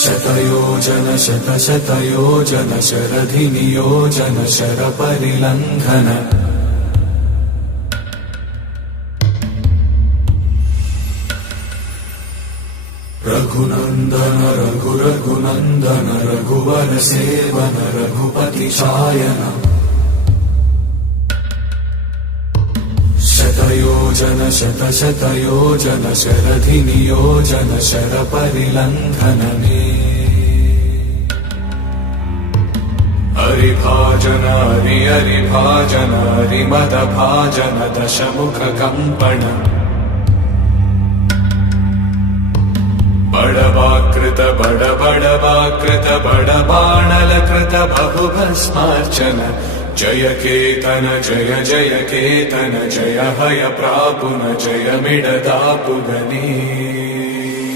शतयोजन शतशतयोजन शरधिनियोजन शरपरिलङ्घन रघुनन्दन रघुरघुनन्दन रघुवर सेवन रघुपति चायन शतयोजन शतशतयोजन शरधिनियोजन शरपरिलङ्घन हरिभाजन हरिभाजन हरिमदभाजन दशमुखकम्पण बड़वाकृत बड़वाकृत बड़बाणलकृत बहुभस्मार्चन जय केतन जय केतन जय हय प्रापुन जय मिडदापुगनी।